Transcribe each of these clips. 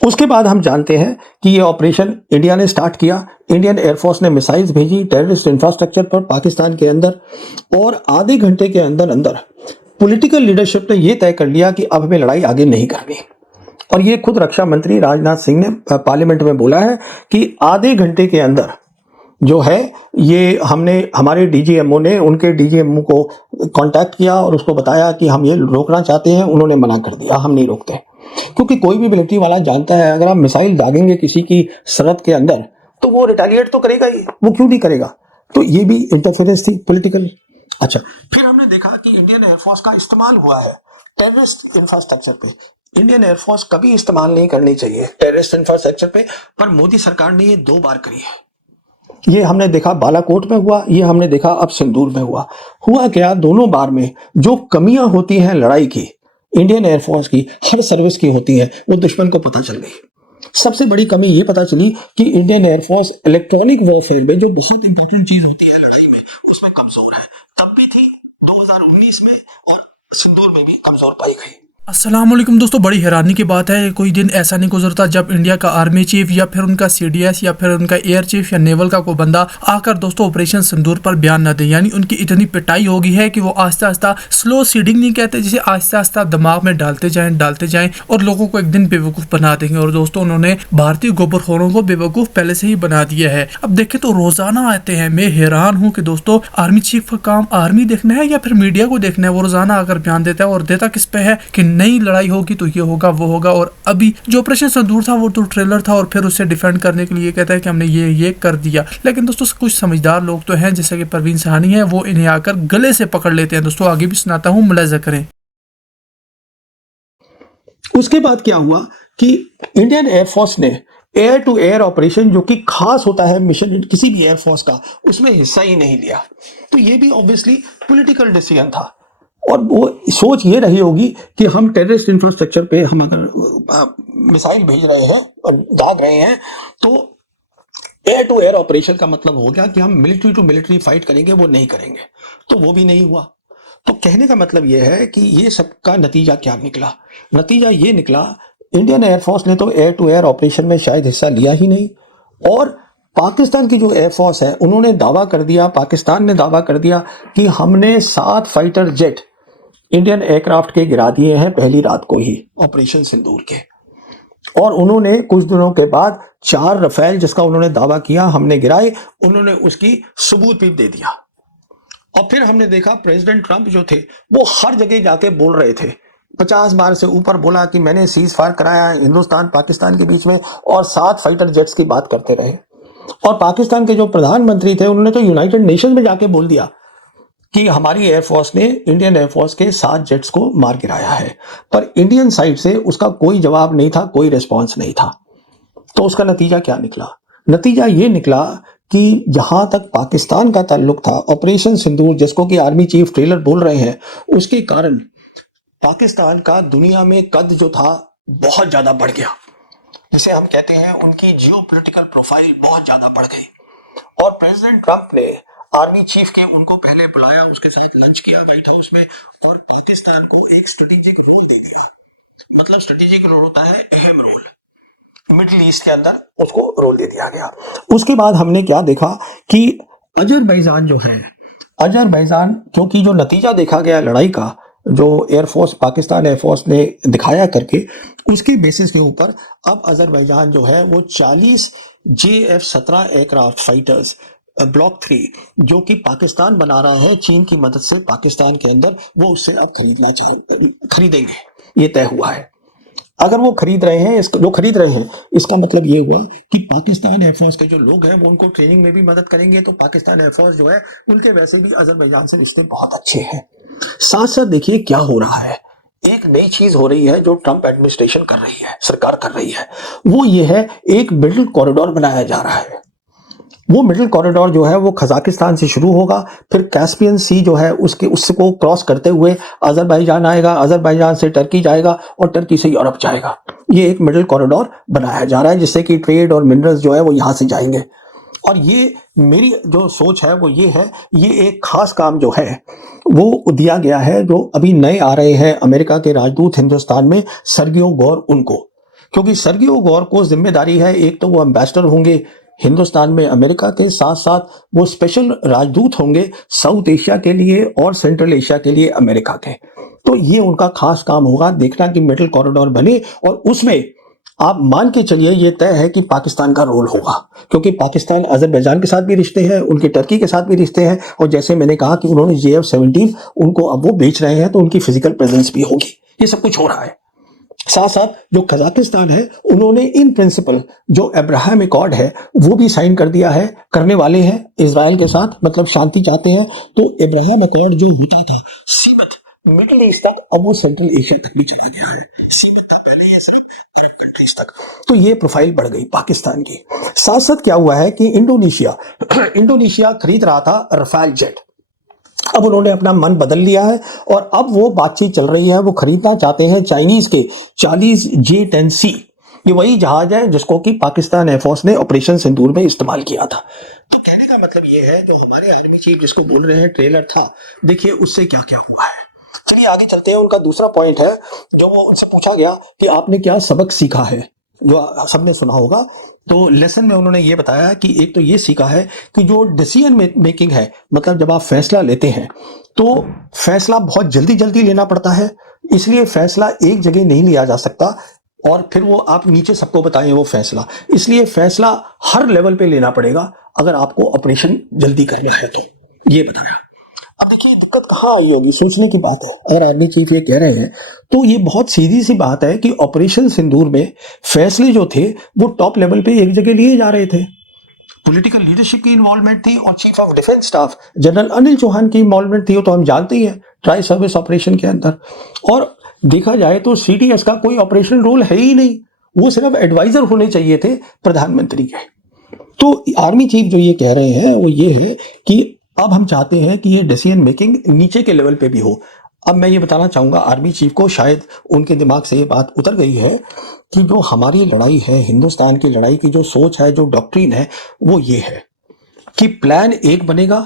उसके बाद हम जानते हैं कि ये ऑपरेशन इंडिया ने स्टार्ट किया। इंडियन एयरफोर्स ने मिसाइल्स भेजी टेररिस्ट इंफ्रास्ट्रक्चर पर पाकिस्तान के अंदर, और आधे घंटे के अंदर अंदर पॉलिटिकल लीडरशिप ने यह तय कर लिया कि अब हमें लड़ाई आगे नहीं करनी। और ये खुद रक्षा मंत्री राजनाथ सिंह ने पार्लियामेंट में बोला है कि आधे घंटे के अंदर जो है ये हमने हमारे डीजीएमओ ने उनके डीजीएमओ को कांटेक्ट किया और उसको बताया कि हम ये रोकना चाहते हैं। उन्होंने मना कर दिया, हम नहीं रोकते, क्योंकि कोई भी मिलिट्री वाला जानता है अगर आप मिसाइल दागेंगे किसी की सरहद के अंदर तो वो रिटेलिएट तो करेगा ही, वो क्यों नहीं करेगा। तो ये भी इंटरफेरेंस थी पॉलिटिकल। अच्छा, फिर हमने देखा कि इंडियन एयरफोर्स का इस्तेमाल हुआ है टेररिस्ट इंफ्रास्ट्रक्चर पे। इंडियन एयरफोर्स कभी इस्तेमाल नहीं करनी चाहिए टेररिस्ट इंफ्रास्ट्रक्चर पे, पर मोदी सरकार ने ये 2 बार करी है। ये हमने देखा बालाकोट में हुआ, ये हमने देखा अब सिंदूर में हुआ। हुआ क्या, दोनों बार में जो कमियां होती हैं लड़ाई की, इंडियन एयरफोर्स की हर सर्विस की होती है, वो दुश्मन को पता चल गई। सबसे बड़ी कमी ये पता चली कि इंडियन एयरफोर्स इलेक्ट्रॉनिक वॉरफेयर में, जो बहुत इंपॉर्टेंट चीज होती है लड़ाई में, उसमें कमजोर है। तब भी थी 2019 में, और सिंदूर में भी कमजोर पाई गई। अस्सलाम वालेकुम दोस्तों, बड़ी हैरानी की बात है। कोई दिन ऐसा नहीं गुजरता जब इंडिया का आर्मी चीफ या फिर उनका सीडीएस या फिर उनका एयर चीफ या नेवल का कोई बंदा आकर दोस्तों ऑपरेशन सिंदूर पर बयान न दे। यानी उनकी इतनी पिटाई हो गई है कि वो आस्ता आस्ता, स्लो सीडिंग नहीं कहते जिसे, आस्ता आस्ता दिमाग में डालते जाएं और लोगों को एक दिन बेवकूफ़ बना देंगे। और दोस्तों उन्होंने भारतीय गोबरखोरों को बेवकूफ़ पहले से ही बना दिया है। अब देखे तो रोजाना आते हैं। मैं हैरान हूँ कि दोस्तों आर्मी चीफ का काम आर्मी देखना है या फिर मीडिया को देखना है। वो रोजाना आकर बयान देता है और देता किस पे है कि नई लड़ाई होगी तो ये होगा वो होगा। और अभी जो ऑपरेशन सिंदूर था वो तो ट्रेलर था, और फिर उससे डिफेंड करने के लिए कहता है कि हमने ये कर दिया। लेकिन दोस्तों कुछ समझदार लोग तो हैं, जैसे कि परवीन सहानी है, वो इन्हें आकर गले से पकड़ लेते हैं। दोस्तों आगे भी सुनाता हूँ, मुलाजा करें। उसके बाद क्या हुआ कि इंडियन एयरफोर्स ने एयर टू एयर ऑपरेशन, जो कि खास होता है मिशन किसी भी एयरफोर्स का, उसमें हिस्सा ही नहीं लिया। तो ये भी ऑब्वियसली पॉलिटिकल डिसीजन था, और वो सोच ये रही होगी कि हम टेररिस्ट इंफ्रास्ट्रक्चर पे हम अगर मिसाइल भेज रहे हैं और दाग रहे हैं, तो एयर टू एयर ऑपरेशन का मतलब हो गया कि हम मिलिट्री टू मिलिट्री फाइट करेंगे, वो नहीं करेंगे। तो वो भी नहीं हुआ। तो कहने का मतलब ये है कि ये सबका नतीजा क्या निकला। नतीजा ये निकला, इंडियन एयरफोर्स ने तो एयर टू एयर ऑपरेशन में शायद हिस्सा लिया ही नहीं, और पाकिस्तान की जो एयरफोर्स है उन्होंने दावा कर दिया, पाकिस्तान ने दावा कर दिया कि हमने 7 फाइटर जेट इंडियन एयरक्राफ्ट के गिरा दिए हैं पहली रात को ही ऑपरेशन सिंदूर के। और उन्होंने कुछ दिनों के बाद 4 रफेल, जिसका उन्होंने दावा किया हमने गिराए, उन्होंने उसकी सबूत भी दे दिया। और फिर हमने देखा प्रेसिडेंट ट्रंप जो थे वो हर जगह जाके बोल रहे थे, 50 बार से ऊपर बोला कि मैंने सीज फायर कराया हिंदुस्तान पाकिस्तान के बीच में, और 7 फाइटर जेट्स की बात करते रहे। और पाकिस्तान के जो प्रधानमंत्री थे उन्होंने तो यूनाइटेड नेशन में जाके बोल दिया कि हमारी एयरफोर्स ने इंडियन एयरफोर्स के 7 जेट्स को मार गिराया है। पर इंडियन साइड से उसका कोई जवाब नहीं था, कोई रिस्पॉन्स नहीं था। तो उसका नतीजा क्या निकला? नतीजा ये निकला कि जहां तक पाकिस्तान का ताल्लुक था, ऑपरेशन सिंदूर जिसको कि आर्मी चीफ ट्रेलर बोल रहे हैं, उसके कारण पाकिस्तान का दुनिया में कद जो था बहुत ज्यादा बढ़ गया। जिसे हम कहते हैं उनकी जियोपॉलिटिकल प्रोफाइल बहुत ज्यादा बढ़ गई। और प्रेसिडेंट ट्रंप ने आर्मी चीफ के उनको पहले बुलाया, उसके साथ लंच किया व्हाइट हाउस में, और पाकिस्तान को एक स्ट्रेटेजिक रोल दे दिया। मतलब स्ट्रेटेजिक रोल होता है अहम रोल, मिडिल ईस्ट के अंदर उसको रोल दे दिया गया। उसके बाद हमने क्या देखा कि अजरबैजान जो है, अजरबैजान, क्योंकि जो नतीजा देखा गया लड़ाई का, जो एयरफोर्स पाकिस्तान एयरफोर्स ने दिखाया करके, उसके बेसिस के ऊपर अब अजरबैजान जो है वो 40 JF-17 एयरक्राफ्ट फाइटर्स ब्लॉक 3, जो कि पाकिस्तान बना रहा है चीन की मदद से पाकिस्तान के अंदर, वो उससे अब खरीदेंगे, ये तय हुआ है। अगर वो खरीद रहे हैं, जो खरीद रहे हैं, इसका मतलब ये हुआ कि पाकिस्तान एयरफोर्स के जो लोग हैं वो उनको ट्रेनिंग में भी मदद करेंगे। तो पाकिस्तान एयरफोर्स जो है उनके वैसे भी अजरबैजान से रिश्ते बहुत अच्छे हैं। साथ साथ देखिए क्या हो रहा है, एक नई चीज हो रही है जो ट्रंप एडमिनिस्ट्रेशन कर रही है, सरकार कर रही है, वो ये है एक मिडिल कॉरिडोर बनाया जा रहा है। वो मिडिल कॉरिडोर जो है वो कजाकिस्तान से शुरू होगा, फिर कैस्पियन सी जो है उसको क्रॉस करते हुए अजरबैजान आएगा, अजरबैजान से टर्की जाएगा, और टर्की से यूरोप जाएगा। ये एक मिडिल कॉरिडोर बनाया जा रहा है जिससे कि ट्रेड और मिनरल्स जो है वो यहाँ से जाएंगे। और ये मेरी जो सोच है वो ये है, ये एक खास काम जो है वो दिया गया है, जो अभी नए आ रहे हैं अमेरिका के राजदूत हिंदुस्तान में, सर्गियो गोर, उनको, क्योंकि सर्गियो गौर को जिम्मेदारी है, एक तो वो एम्बेसडर होंगे हिंदुस्तान में अमेरिका के, साथ साथ वो स्पेशल राजदूत होंगे साउथ एशिया के लिए और सेंट्रल एशिया के लिए अमेरिका के। तो ये उनका खास काम होगा, देखना कि मिडिल कॉरिडोर बने, और उसमें आप मान के चलिए ये तय है कि पाकिस्तान का रोल होगा, क्योंकि पाकिस्तान अजरबैजान के साथ भी रिश्ते हैं, उनके टर्की के साथ भी रिश्ते हैं, और जैसे मैंने कहा कि उन्होंने JF-17 उनको अब वो बेच रहे हैं, तो उनकी फिजिकल प्रेजेंस भी होगी। ये सब कुछ हो रहा है। साथ साथ जो कजाकिस्तान है, उन्होंने इन प्रिंसिपल जो अब्राहम अकॉर्ड है वो भी साइन कर दिया है, करने वाले हैं इजराइल के साथ, मतलब शांति चाहते हैं। तो अब्राहम अकॉर्ड जो होता था सीमित मिडिल ईस्ट तक, अब वो सेंट्रल एशिया तक भी चला गया है। सीमित था पहले ये सिर्फ अरब कंट्रीज तक, तो ये प्रोफाइल बढ़ गई पाकिस्तान की। साथ साथ क्या हुआ है कि इंडोनेशिया खरीद रहा था रफाल जेट, अब उन्होंने अपना मन बदल लिया है और अब वो बातचीत चल रही है, वो खरीदना चाहते हैं चाइनीज के 40 J-10C। ये वही जहाज है जिसको कि पाकिस्तान एयरफोर्स ने ऑपरेशन सिंदूर में इस्तेमाल किया था। तो कहने का मतलब ये है, जो हमारे आर्मी चीफ जिसको बोल रहे हैं ट्रेलर था, देखिए उससे क्या क्या हुआ है। चलिए आगे चलते हैं। उनका दूसरा पॉइंट है, जो वो उनसे पूछा गया कि आपने क्या सबक सीखा है, जो सबने सुना होगा। तो लेसन में उन्होंने ये बताया कि एक तो ये सीखा है कि जो डिसीजन मेकिंग है, मतलब जब आप फैसला लेते हैं तो फैसला बहुत जल्दी जल्दी लेना पड़ता है, इसलिए फैसला एक जगह नहीं लिया जा सकता और फिर वो आप नीचे सबको बताएं वो फैसला, इसलिए फैसला हर लेवल पे लेना पड़ेगा अगर आपको ऑपरेशन जल्दी करना है। तो ये बताया। अब देखिए दिक्कत कहाँ आई होगी, सोचने की बात है। अगर आर्मी चीफ ये कह रहे हैं तो ये बहुत सीधी सी बात है कि ऑपरेशन सिंदूर में फैसले जो थे वो टॉप लेवल पे एक जगह लिए जा रहे थे। पॉलिटिकल लीडरशिप की इन्वॉल्वमेंट थी और chief of defence staff general Anil Chauhan की इन्वॉल्वमेंट थी, वो तो हम जानते ही हैं ट्राई सर्विस ऑपरेशन के अंदर। और देखा जाए तो CDS का कोई ऑपरेशन रोल है ही नहीं, वो सिर्फ एडवाइजर होने चाहिए थे प्रधानमंत्री के। तो आर्मी चीफ जो ये कह रहे हैं वो ये है कि अब हम चाहते हैं कि ये डिसीजन मेकिंग नीचे के लेवल पे भी हो। अब मैं ये बताना चाहूँगा आर्मी चीफ को, शायद उनके दिमाग से ये बात उतर गई है कि जो हमारी लड़ाई है, हिंदुस्तान की लड़ाई की जो सोच है, जो डॉक्ट्रिन है, वो ये है कि प्लान एक बनेगा,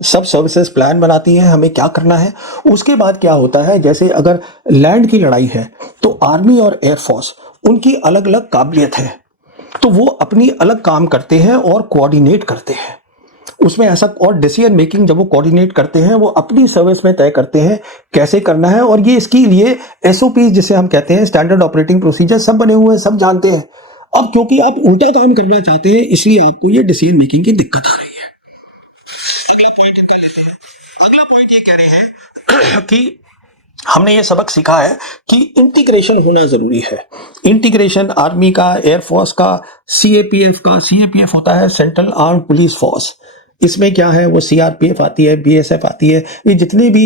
सब सर्विसेज प्लान बनाती हैं हमें क्या करना है। उसके बाद क्या होता है, जैसे अगर लैंड की लड़ाई है तो आर्मी और एयरफोर्स उनकी अलग अलग काबिलियत है, तो वो अपनी अलग काम करते हैं और कोऑर्डिनेट करते हैं उसमें ऐसा। और डिसीजन मेकिंग जब वो कोऑर्डिनेट करते हैं, वो अपनी सर्विस में तय करते हैं कैसे करना है, और ये इसके लिए SOP जिसे हम कहते हैं स्टैंडर्ड ऑपरेटिंग प्रोसीजर सब बने हुए हैं, सब जानते हैं। अब क्योंकि आप उल्टा काम करना चाहते हैं, इसलिए आपको ये डिसीजन मेकिंग की दिक्कत आ रही है। अगला पॉइंट ये कह रहे हैं कि हमने ये सबक सीखा है कि इंटीग्रेशन होना जरूरी है। इंटीग्रेशन आर्मी का, एयरफोर्स का, CAPF का। CAPF होता है सेंट्रल आर्म पुलिस फोर्स। इसमें क्या है, वो CRPF आती है, BSF आती है, ये जितने भी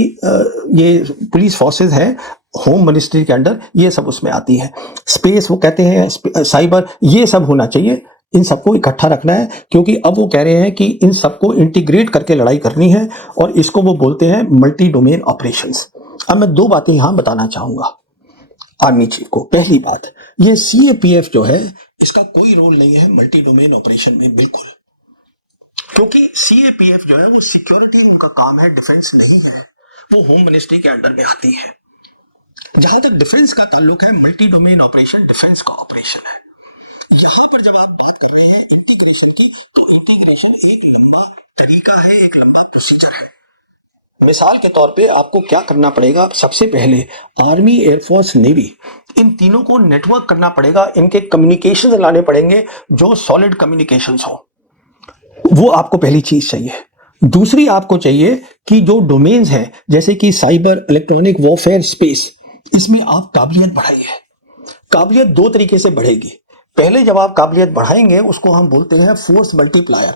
ये पुलिस फोर्सेस हैं होम मिनिस्ट्री के अंडर, ये सब उसमें आती है। स्पेस वो कहते हैं, साइबर, ये सब होना चाहिए। इन सबको इकट्ठा रखना है, क्योंकि अब वो कह रहे हैं कि इन सबको इंटीग्रेट करके लड़ाई करनी है, और इसको वो बोलते हैं मल्टी डोमेन ऑपरेशंस। अब मैं दो बातें यहां बताना चाहूंगा आर्मी चीफ को। पहली बात, ये CAPF जो है इसका कोई रोल नहीं है मल्टी डोमेन ऑपरेशन में, बिल्कुल, क्योंकि CAPF जो है वो सिक्योरिटी उनका काम है, डिफेंस नहीं है, वो होम मिनिस्ट्री के अंडर में आती है। जहां तक डिफेंस का ताल्लुक है, मल्टी डोमेन ऑपरेशन डिफेंस का ऑपरेशन है। यहां पर जब आप बात कर रहे हैं इंटीग्रेशन की, तो इंटीग्रेशन एक लंबा तरीका है, एक लंबा प्रोसीजर है। मिसाल के तौर पे आपको क्या करना पड़ेगा, सबसे पहले आर्मी, एयरफोर्स, नेवी, इन तीनों को नेटवर्क करना पड़ेगा, इनके कम्युनिकेशन लाने पड़ेंगे जो सॉलिड कम्युनिकेशंस हो। वो आपको पहली चीज चाहिए। दूसरी आपको चाहिए कि जो डोमेन्स हैं, जैसे कि साइबर, इलेक्ट्रॉनिक वॉरफेयर, स्पेस, इसमें आप काबिलियत बढ़ाइए। काबिलियत दो तरीके से बढ़ेगी। पहले जब आप काबिलियत बढ़ाएंगे, उसको हम बोलते हैं फोर्स मल्टीप्लायर।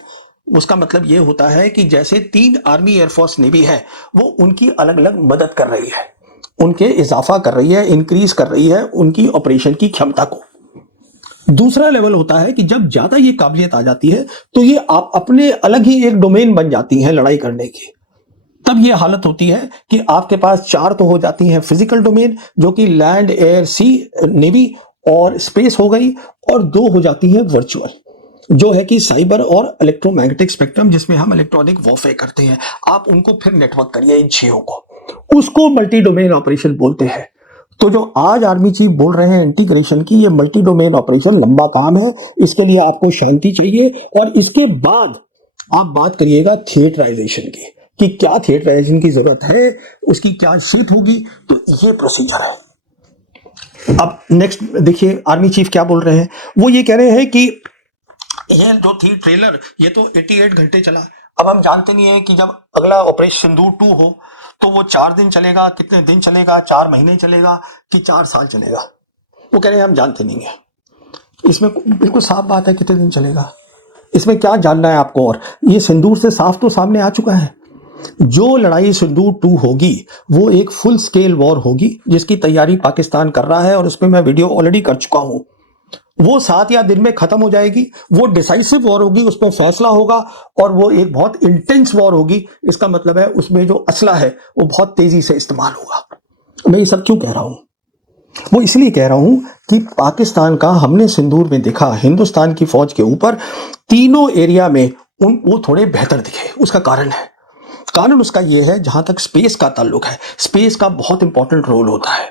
उसका मतलब ये होता है कि जैसे 3 आर्मी, एयरफोर्स, नेवी है, वो उनकी अलग अलग मदद कर रही है, उनके इजाफा कर रही है, इंक्रीज कर रही है उनकी ऑपरेशन की क्षमता को। दूसरा लेवल होता है कि जब ज्यादा ये काबिलियत आ जाती है, तो ये आप अपने अलग ही एक डोमेन बन जाती हैं लड़ाई करने की। तब ये हालत होती है कि आपके पास 4 तो हो जाती हैं फिजिकल डोमेन, जो कि लैंड, एयर, सी, नेवी और स्पेस हो गई, और 2 हो जाती हैं वर्चुअल, जो है कि साइबर और इलेक्ट्रोमैग्नेटिक स्पेक्ट्रम, जिसमें हम इलेक्ट्रॉनिक वॉरफेयर करते हैं। आप उनको फिर नेटवर्क करिए इन चीजों को, उसको मल्टी डोमेन ऑपरेशन बोलते हैं। तो जो आज आर्मी चीफ बोल रहे हैं इंटीग्रेशन की, ये मल्टी डोमेन ऑपरेशन लंबा काम है, इसके लिए आपको शांति चाहिए और इसके बाद आप बात करिएगा थिएटराइजेशन की कि क्या थिएटराइजेशन की जरूरत है, उसकी क्या शेप होगी, तो ये प्रोसीजर है। अब नेक्स्ट देखिए आर्मी चीफ क्या बोल रहे हैं। वो ये कह रहे हैं कि ये जो थी ट्रेलर, ये तो 88 घंटे चला। अब हम जानते नहीं है कि जब अगला ऑपरेशन सिंदूर 2 हो तो वो 4 दिन चलेगा, कितने दिन चलेगा, 4 महीने चलेगा कि 4 साल चलेगा। वो कह रहे हैं हम जानते नहीं है। इसमें बिल्कुल साफ बात है कितने दिन चलेगा, इसमें क्या जानना है आपको। और ये सिंदूर से साफ तो सामने आ चुका है, जो लड़ाई सिंदूर 2 होगी वो एक फुल स्केल वॉर होगी जिसकी तैयारी पाकिस्तान कर रहा है और उस पर मैं वीडियो ऑलरेडी कर चुका हूं। वो 7 या दिन में खत्म हो जाएगी, वो डिसाइसिव वॉर होगी, उसमें फैसला होगा और वो एक बहुत इंटेंस वॉर होगी। इसका मतलब है उसमें जो असला है वो बहुत तेजी से इस्तेमाल होगा। मैं ये सब क्यों कह रहा हूं, वो इसलिए कह रहा हूं कि पाकिस्तान का हमने सिंदूर में देखा हिंदुस्तान की फौज के ऊपर तीनों एरिया में वो थोड़े बेहतर दिखे। उसका कारण उसका ये है, जहां तक स्पेस का ताल्लुक है, स्पेस का बहुत इंपॉर्टेंट रोल होता है।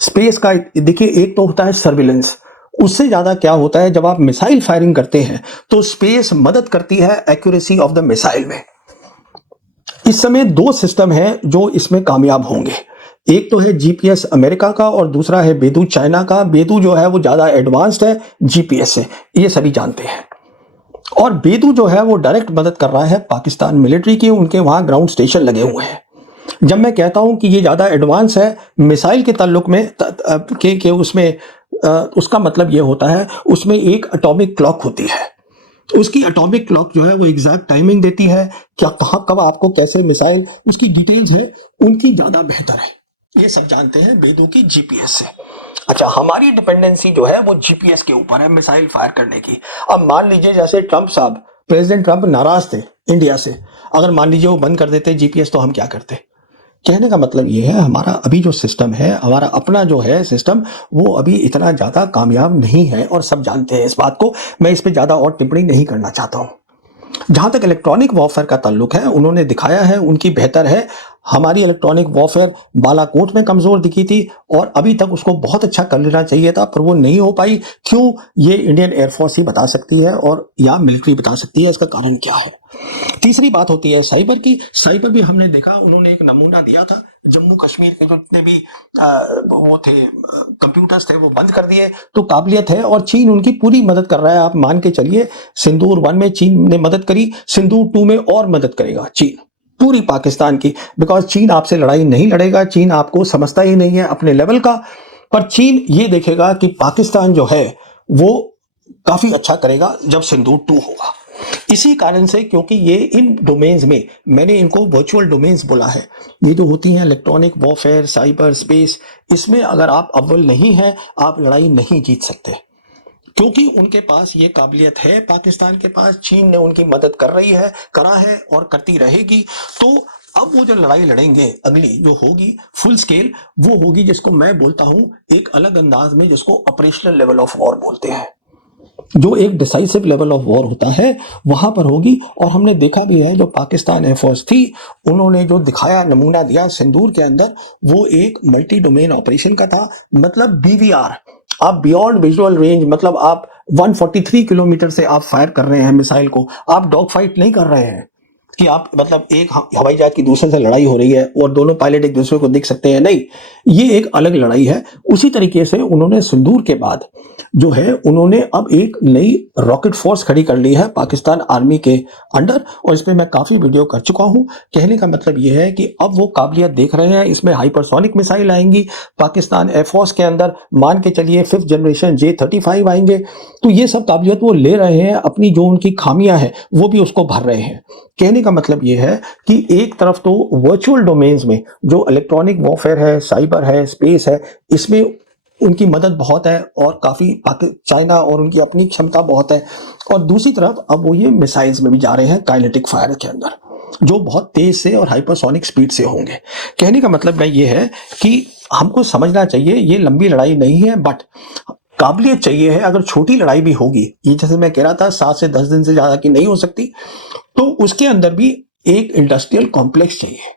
स्पेस का देखिए, एक तो होता है सर्विलेंस, उससे ज्यादा क्या होता है जब आप मिसाइल फायरिंग करते हैं तो स्पेस मदद करती है एक्यूरेसी ऑफ द मिसाइल में। इस समय 2 सिस्टम हैं जो इसमें कामयाब होंगे, एक तो है जीपीएस अमेरिका का और दूसरा है बेदू चाइना का। बेदू जो है वो ज्यादा एडवांस्ड है जीपीएस से, ये सभी जानते हैं। और बेदू जो है वो डायरेक्ट मदद कर रहा है पाकिस्तान मिलिट्री की, उनके वहां ग्राउंड स्टेशन लगे हुए हैं। जब मैं कहता हूं कि ये ज्यादा एडवांस है मिसाइल के ताल्लुक में के उसमें उसका मतलब ये होता है उसमें एक एटॉमिक क्लॉक होती है। उसकी एटॉमिक क्लॉक जो है वो एग्जैक्ट टाइमिंग देती है, क्या कहाँ कब आपको कैसे मिसाइल, उसकी डिटेल्स है उनकी ज्यादा बेहतर है। ये सब जानते हैं बेदू की जीपीएस से। अच्छा, हमारी डिपेंडेंसी जो है वो जीपीएस के ऊपर है मिसाइल फायर करने की। अब मान लीजिए जैसे ट्रंप साहब, प्रेसिडेंट ट्रंप नाराज थे इंडिया से, अगर मान लीजिए वो बंद कर देते जीपीएस तो हम क्या करते। कहने का मतलब ये है हमारा अभी जो सिस्टम है, हमारा अपना जो है सिस्टम, वो अभी इतना ज्यादा कामयाब नहीं है और सब जानते हैं इस बात को। मैं इस पे ज्यादा और टिप्पणी नहीं करना चाहता हूं। जहां तक इलेक्ट्रॉनिक वॉरफेयर का ताल्लुक है, उन्होंने दिखाया है उनकी बेहतर है। हमारी इलेक्ट्रॉनिक वॉरफेयर बालाकोट में कमजोर दिखी थी और अभी तक उसको बहुत अच्छा कर लेना चाहिए था, पर वो नहीं हो पाई। क्यों, ये इंडियन एयरफोर्स ही बता सकती है और या मिलिट्री बता सकती है, इसका कारण क्या है। तीसरी बात होती है साइबर की। साइबर भी हमने देखा, उन्होंने एक नमूना दिया था, जम्मू कश्मीर के जितने भी वो थे कंप्यूटर्स थे वो बंद कर दिए। तो काबिलियत है और चीन उनकी पूरी मदद कर रहा है। आप मान के चलिए सिंदूर 1 में चीन ने मदद करी, सिंदूर 2 में और मदद करेगा चीन पूरी पाकिस्तान की। बिकॉज चीन आपसे लड़ाई नहीं लड़ेगा, चीन आपको समझता ही नहीं है अपने लेवल का, पर चीन ये देखेगा कि पाकिस्तान जो है वो काफी अच्छा करेगा जब सिंदूर 2 होगा। इसी कारण से, क्योंकि ये इन डोमेन्स में, मैंने इनको वर्चुअल डोमेन्स बोला है, ये जो होती हैं इलेक्ट्रॉनिक वॉरफेयर, साइबर स्पेस, इसमें अगर आप अव्वल नहीं हैं आप लड़ाई नहीं जीत सकते, क्योंकि उनके पास ये काबिलियत है। पाकिस्तान के पास, चीन ने उनकी मदद कर रही है, करा है और करती रहेगी। तो अब वो जो लड़ाई लड़ेंगे अगली जो होगी फुल स्केल, वो होगी जिसको मैं बोलता हूं एक अलग अंदाज में, जिसको ऑपरेशनल लेवल ऑफ वॉर बोलते हैं, जो एक डिसाइसिव लेवल ऑफ वॉर होता है वहां पर होगी। और हमने देखा भी है जो पाकिस्तान एयरफोर्स थी, उन्होंने जो दिखाया, नमूना दिया सिंदूर के अंदर, वो एक मल्टी डोमेन ऑपरेशन का था। मतलब बीवीआर, आप बियॉन्ड विजुअल रेंज, मतलब आप 143 किलोमीटर से आप फायर कर रहे हैं मिसाइल को, आप डॉग फाइट नहीं कर रहे हैं कि आप मतलब एक हवाई जहाज की दूसरे से लड़ाई हो रही है और दोनों पायलट एक दूसरे को दिख सकते हैं, नहीं, ये एक अलग लड़ाई है। उसी तरीके से उन्होंने सिंदूर के बाद जो है उन्होंने अब एक नई रॉकेट फोर्स खड़ी कर ली है पाकिस्तान आर्मी के अंडर, और इस पे मैं काफी वीडियो कर चुका हूं। कहने का मतलब यह है कि अब वो काबिलियत देख रहे हैं, इसमें हाइपरसोनिक मिसाइल आएंगी पाकिस्तान एयरफोर्स के अंदर, मान के चलिए 5th जनरेशन J-35 आएंगे। तो ये सब काबिलियत वो ले रहे हैं, अपनी जो उनकी खामियां हैं वो भी उसको भर रहे हैं। कहने का मतलब ये है कि एक तरफ तो वर्चुअल डोमेन्स में जो इलेक्ट्रॉनिक वॉरफेयर है, साइबर है, स्पेस है, इसमें उनकी मदद बहुत है और काफी चाइना और उनकी अपनी क्षमता बहुत है। और दूसरी तरफ अब वो ये मिसाइल्स में भी जा रहे हैं काइनेटिक फायर के अंदर, जो बहुत तेज से और हाइपरसोनिक स्पीड से होंगे। कहने का मतलब ये है कि हमको समझना चाहिए ये लंबी लड़ाई नहीं है, बट काबिलियत चाहिए है। अगर छोटी लड़ाई भी होगी, ये जैसे मैं कह रहा था 7 से 10 दिन से ज्यादा की नहीं हो सकती, तो उसके अंदर भी एक इंडस्ट्रियल कॉम्प्लेक्स चाहिए।